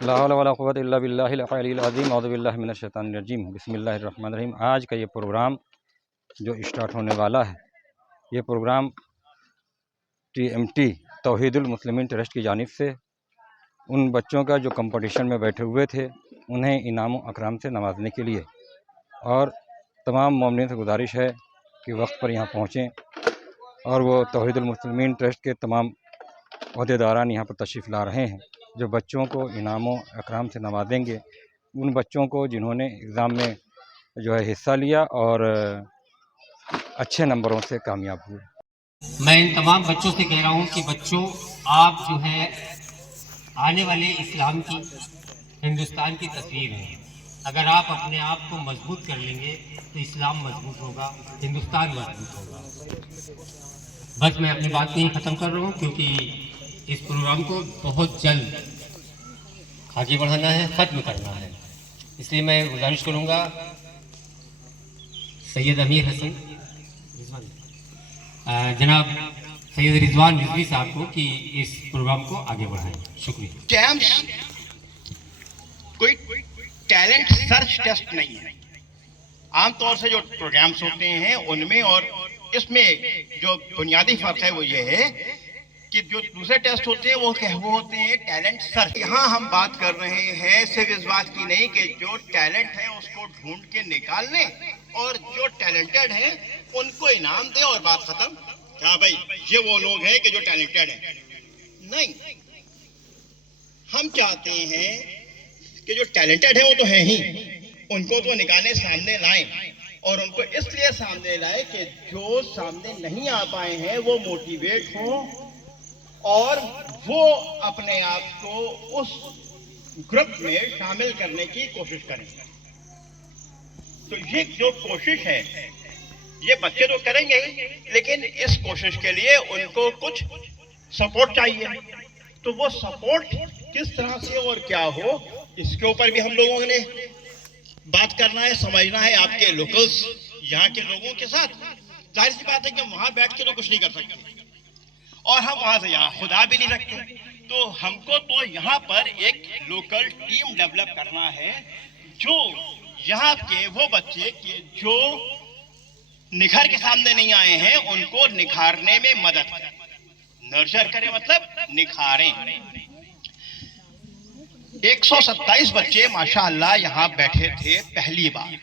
ला हौला वला कुव्वता इल्ला बिल्लाहिल अलिय्यिल अज़ीम। औज़ु बिल्लाहि मिनश शैतानिर रजीम। बिस्मिल्लाहिर रहमानिर रहीम। आज का ये प्रोग्राम जो स्टार्ट होने वाला है, ये प्रोग्राम TMT तौहीदुल मुस्लिमीन ट्रस्ट की जानिब से उन बच्चों का जो कंपटीशन में बैठे हुए थे, उन्हें इनाम व अकराम से नवाजने के लिए, और तमाम मोमिनीन से गुजारिश है कि वक्त पर यहाँ पहुँचें और वो तौहीदुल मुस्लिमीन ट्रस्ट के तमाम ओहदेदारान यहाँ पर तशरीफ़ ला रहे हैं, जो बच्चों को इनामों अकराम से नवाजेंगे। उन बच्चों को जिन्होंने एग्ज़ाम में जो है हिस्सा लिया और अच्छे नंबरों से कामयाब हुए। मैं इन तमाम बच्चों से कह रहा हूँ कि बच्चों, आप जो है आने वाले इस्लाम की, हिंदुस्तान की तस्वीर है। अगर आप अपने आप को मजबूत कर लेंगे तो इस्लाम मजबूत होगा, हिंदुस्तान मजबूत होगा। बस मैं अपनी बात नहीं ख़त्म कर रहा हूँ, क्योंकि इस प्रोग्राम को बहुत जल्द आगे बढ़ाना है, ख़त्म करना है। इसलिए मैं गुजारिश करूँगा सैयद अमीर हसन, जनाब सैयद रिजवान रिजवी साहब को कि इस प्रोग्राम को आगे बढ़ाएं। शुक्रिया। कैंप्स कोई टैलेंट सर्च टेस्ट नहीं है। आमतौर से जो प्रोग्राम्स होते हैं उनमें और इसमें जो बुनियादी फर्क है वो ये है कि जो दूसरे टेस्ट होते हैं वो होते हैं टैलेंट सर्च। यहाँ हम बात कर रहे हैं सिर्फ इस बात की नहीं कि जो टैलेंट है उसको ढूंढ के निकालने और जो टैलेंटेड है उनको इनाम दे और बात खत्म। क्या भाई ये वो लोग हैं कि जो टैलेंटेड है? नहीं, हम चाहते हैं कि जो टैलेंटेड है वो तो है ही, उनको तो निकालने सामने लाएं, और उनको इसलिए सामने लाए कि जो सामने नहीं आ पाए हैं वो मोटिवेट हों और वो अपने आप को उस ग्रुप में शामिल करने की कोशिश करें। तो ये जो कोशिश है ये बच्चे तो करेंगे ही, लेकिन इस कोशिश के लिए उनको कुछ सपोर्ट चाहिए। तो वो सपोर्ट किस तरह से और क्या हो, इसके ऊपर भी हम लोगों ने बात करना है, समझना है। आपके लोकल्स यहाँ के लोगों के साथ जाहिर सी बात है कि वहां बैठ के तो कुछ नहीं कर सकते और हम वहां से यहाँ खुदा भी नहीं रखते। तो हमको तो यहाँ पर एक लोकल टीम डेवलप करना है जो यहाँ के वो बच्चे के जो निखर के सामने नहीं आए हैं उनको निखारने में मदद करें। नर्चर करें मतलब निखारें। 127 बच्चे माशाअल्लाह यहाँ बैठे थे पहली बार,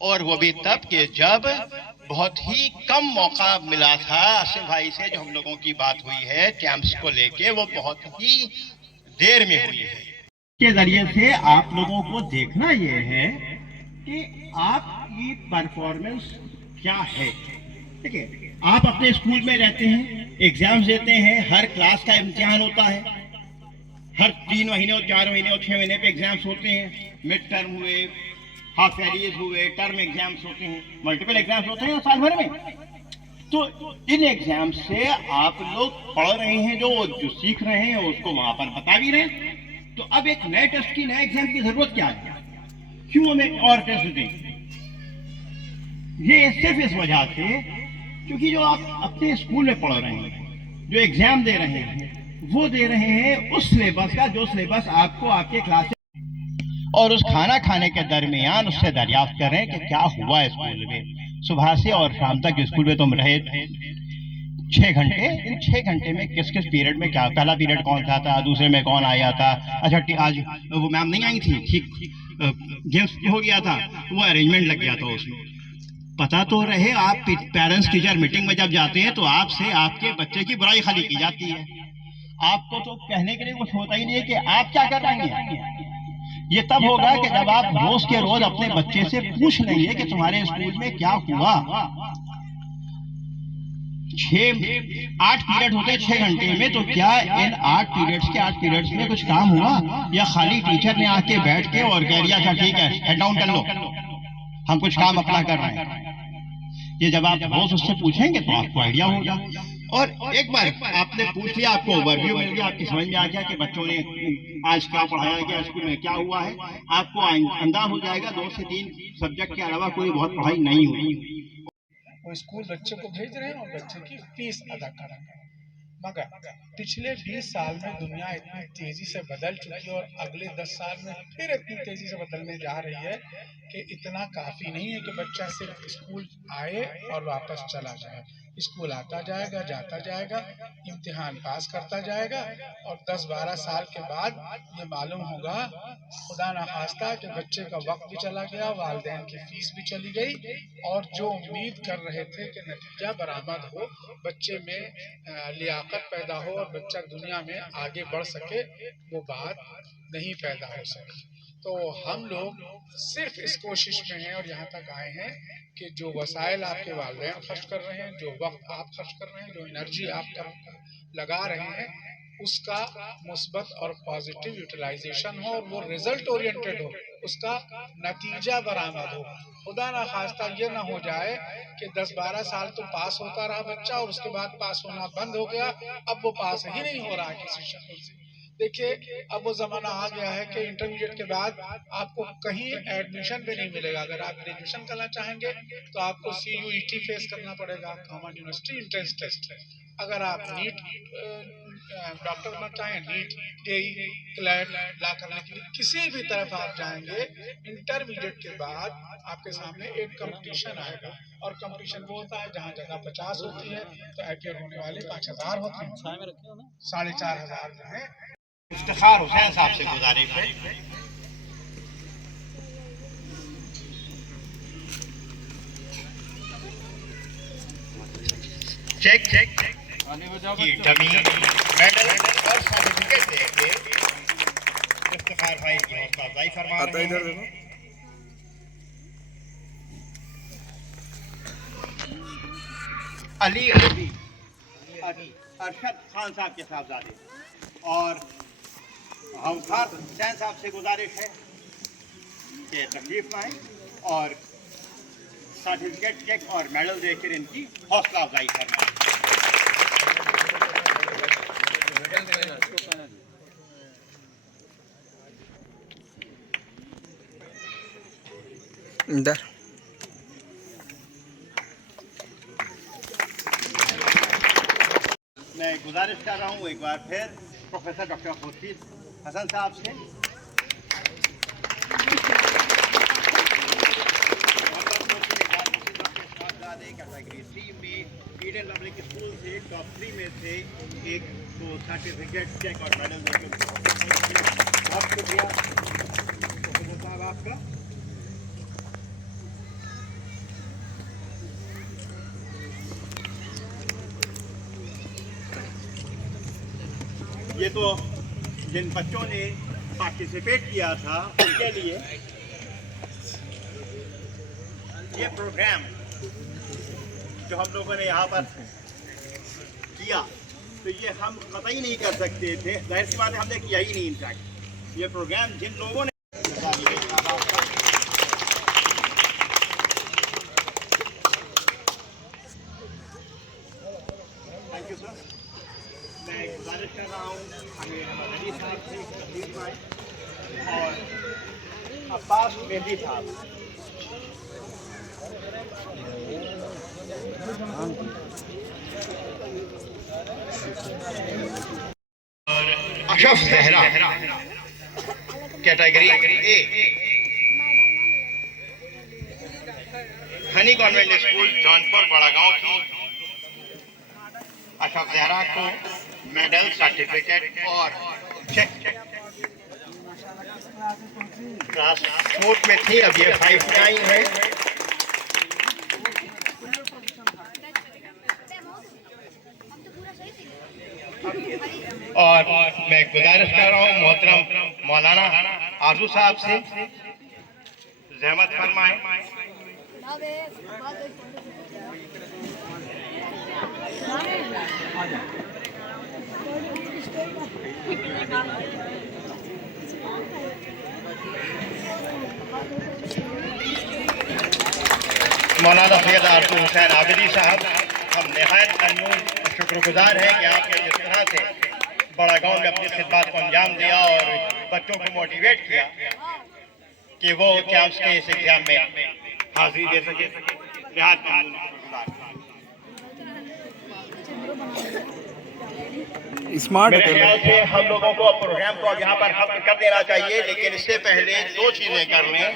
और वो भी तब कि जब बहुत ही कम मौका मिला था। आसिफ भाई से जो हम लोगों की बात हुई है कैंप्स को लेके, वो बहुत ही देर में हुई है। के जरिए से आप लोगों को देखना ये है कि आपकी परफॉर्मेंस क्या है। ठीक है, आप अपने स्कूल में रहते हैं, एग्जाम्स देते हैं, हर क्लास का इम्तिहान होता है, हर 3 महीने और 4 महीने और 6 महीने पे एग्जाम्स होते हैं। मिड टर्म हुए, हाफ ईयर्लीज हुए, टर्म एग्जाम्स होते हैं, मल्टीपल एग्जाम्स होते हैं साल भर में। तो इन एग्जाम से आप लोग पढ़ रहे हैं, जो सीख रहे हैं उसको वहां पर बता भी रहे हैं। तो अब एक नए टेस्ट की, नए एग्जाम की जरूरत क्या है? क्यों हमें और टेस्ट दें? ये सिर्फ इस वजह से क्योंकि जो आप अपने स्कूल में पढ़ रहे हैं, जो एग्जाम दे रहे हैं, वो दे रहे हैं उस सिलेबस का जो सिलेबस आपको आपके क्लास और उस खाना खाने के दरमियान उससे दरियाफ्त कर रहे हैं कि क्या हुआ स्कूल में। सुबह से और शाम तक स्कूल में तुम रहे 6 घंटे, इन 6 घंटे में किस किस पीरियड में क्या, पहला पीरियड कौन सा था, दूसरे में कौन आया था, अच्छा आज वो मैम नहीं आई थी, ठीक गेम्स हो गया था, वो अरेंजमेंट लग गया था उसमें। पता तो रहे। आप पेरेंट्स टीचर मीटिंग में जब जाते हैं तो आपसे आपके बच्चे की बुराई खाली की जाती है। आपको तो कहने के लिए कुछ होता ही नहीं है कि आप क्या कर रहे हैं। ये तब होगा कि जब आप रोज के रोज अपने बच्चे से पूछ लेंगे कि तुम्हारे स्कूल में क्या हुआ। 8 पीरियड होते 6 घंटे में, तो क्या इन 8 पीरियड्स में कुछ काम हुआ, या खाली टीचर ने आके बैठ के और कह दिया अच्छा ठीक है हेड डाउन कर लो, हम कुछ काम अपना कर रहे हैं। ये जब आप रोज उससे पूछेंगे तो आपको आइडिया होगा। और एक बार आपने पूछ लिया, आपको ओवरव्यू मिल गया, आपकी समझ में आ गया कि बच्चों ने आज क्या पढ़ाया गया, स्कूल में क्या हुआ है, आपको अंदाज हो जाएगा 2 से 3 सब्जेक्ट के अलावा कोई बहुत पढ़ाई नहीं हुई। वो स्कूल बच्चे को भेज रहे हैं और बच्चे की फीस अदा कर रहे हैं। मगर पिछले 20 साल में दुनिया इतनी तेजी से बदल चुकी है और अगले 10 साल में फिर इतनी तेजी से बदलने जा रही है कि इतना काफी नहीं है कि बच्चा सिर्फ स्कूल आए और वापस चला जाए। स्कूल आता जाएगा, जाता जाएगा, इम्तिहान पास करता जाएगा और 10-12 साल के बाद ये मालूम होगा खुदा ना खास्ता कि बच्चे का वक्त भी चला गया, वालिदैन की फीस भी चली गई और जो उम्मीद कर रहे थे कि नतीजा बरामद हो, बच्चे में लियाकत पैदा हो और बच्चा दुनिया में आगे बढ़ सके, वो बात नहीं पैदा हो सकी। तो हम लोग सिर्फ इस कोशिश में हैं और यहाँ तक आए हैं कि जो वसाइल आपके वालिदैन खर्च कर रहे हैं, जो वक्त आप खर्च कर रहे हैं, जो एनर्जी आप लगा रहे हैं, उसका मुस्बत और पॉजिटिव यूटिलाइजेशन हो और वो रिजल्ट ओरिएंटेड हो, उसका नतीजा बरामद हो। खुदा ना खास्ता ये ना हो जाए कि 10-12 साल तो पास होता रहा बच्चा और उसके बाद पास होना बंद हो गया, अब वो पास ही नहीं हो रहा है किसी शक्ल से। देखिए अब वो जमाना आ गया है कि इंटरमीडिएट के बाद आपको कहीं एडमिशन भी नहीं मिलेगा। अगर आप ग्रेजुएशन करना चाहेंगे तो आपको CUET फेस करना पड़ेगा, कॉमन यूनिवर्सिटी एंट्रेंस टेस्ट। अगर आप नीट डॉक्टर बनना चाहें, नीट, JEE, क्लैट ला करने के लिए किसी भी तरफ आप जाएंगे, इंटरमीडिएट के बाद आपके सामने एक कंपटीशन आएगा और कंपटीशन वो होता है जहाँ जगह 50 होती है तो एपियर होने वाले 5000 होते हैं, 4500 जो है। इफ्तिखार हुसैन साहब से गुजारिश है चेक की डमी मेडल और सर्टिफिकेट देके इफ्तिखार भाई की हौसला अफजाई फरमा रहे हैं। अली अरशद खान साहब के साहबजादे और गौहर हुसैन साहब से गुजारिश है कि तकलीफ में आए और सर्टिफिकेट चेक और मेडल देकर इनकी हौसला अफजाई करना। मैं गुजारिश कर रहा हूँ एक बार फिर प्रोफेसर डॉक्टर खुर्शीद हसन साहब से कैटेगरी 3 में ईडन पब्लिक स्कूल से टॉप 3 में से एक को सर्टिफिकेट चेक और मेडल देकर बहुत शुक्रिया प्रोफेसर साहब आपका। ये तो जिन बच्चों ने पार्टिसिपेट किया था उनके लिए ये प्रोग्राम जो हम लोगों ने यहाँ पर किया तो ये हम कतई नहीं कर सकते थे, जाहिर सी बात है हमने किया ही नहीं। इनफैक्ट ये प्रोग्राम जिन लोगों ने थैंक यू सर। मैं गुजारिश कर रहा हूँ अली साहब से तकलीफ आए और अब्बास मेहदी साहब और Ashraf Zahra category A Honey convent school Jaunpur बड़ा गांव की अशरफ जहरा को मेडल सर्टिफिकेट और चेक क्लास 4 में थी, अब ये 5-9 है। और मैं गुजारिश कर रहा हूँ मोहतरम मौलाना आजू साहब से ज़हमत फरमाएं। मौलाना सैयद आरजू हुसैन आबिदी साहब, हम नहायत अनमोल शुक्रगुजार हैं कि आपने जिस तरह से बड़ा गांव में अपनी खिदमत को अंजाम दिया और बच्चों को मोटिवेट किया कि वो कैंप्स के इस एग्जाम में हाजिरी दे सके। नहायत अनमोल शुक्रगुजार। स्मार्ट मेरे होटल ख्याल है। से हम लोगों को प्रोग्राम को अब यहाँ पर खत्म कर देना चाहिए, लेकिन इससे पहले दो चीजें कर लें।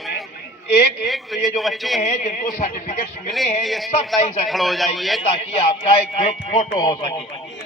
एक तो ये जो बच्चे हैं जिनको सर्टिफिकेट्स मिले हैं, ये सब लाइन से खड़े हो जाइए ताकि आपका एक ग्रुप फोटो हो सके।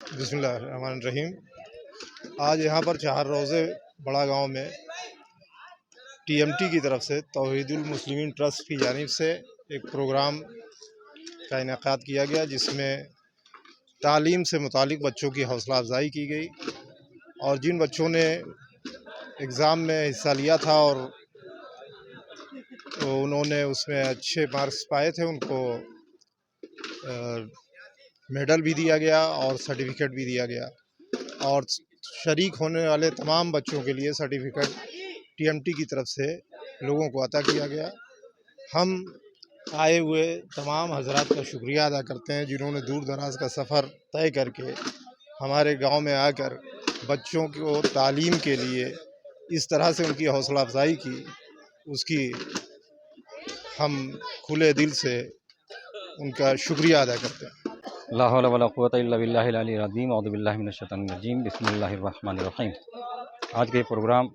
बिस्मिल्लाहिर्रहमानिर्रहीम। आज यहाँ पर चार रोज़े बड़ा गांव में टीएमटी की तरफ से तौहीदुल मुस्लिमीन ट्रस्ट की जानिब से एक प्रोग्राम का इनेकाद किया गया, जिसमें तालीम से मुतालिक बच्चों की हौसला अफजाई की गई और जिन बच्चों ने एग्ज़ाम में हिस्सा लिया था और उन्होंने उसमें अच्छे मार्क्स पाए थे, उनको मेडल भी दिया गया और सर्टिफिकेट भी दिया गया। और शरीक होने वाले तमाम बच्चों के लिए सर्टिफिकेट टीएमटी की तरफ से लोगों को अता किया गया। हम आए हुए तमाम हजरात का शुक्रिया अदा करते हैं जिन्होंने दूर दराज का सफ़र तय करके हमारे गांव में आकर बच्चों को तालीम के लिए इस तरह से उनकी हौसला अफजाई की। उसकी हम खुले दिल से उनका शुक्रिया अदा करते हैं। ला हौला वला कुव्वता इल्ला बिल्लाहिल अलील अज़ीम औज़ु बिल्लाहि मिनश शैतानिर रजीम बिस्मिल्लाहिर रहमानिर रहीम। आज के प्रोग्राम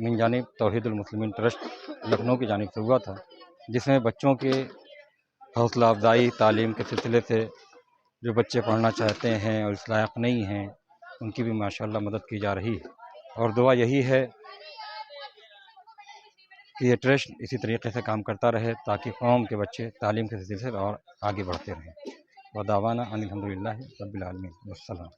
मिन जानिब तौहीदुल मुस्लिमीन ट्रस्ट लखनऊ की जानिब से हुआ था, जिसमें बच्चों के हौसला अफजाई तालीम के सिलसिले से जो बच्चे पढ़ना चाहते हैं और इस लायक नहीं हैं, उनकी भी माशाअल्लाह मदद की जा रही है। और दुआ यही है कि ये ट्रस्ट इसी तरीके से काम करता रहे ताकि कौम के बच्चे तालीम के सिलसिले से और आगे बढ़ते रहें। व दावाना अनिल हम्दुलिल्लाहि रब्बिल आलमीन। वस्सलाम।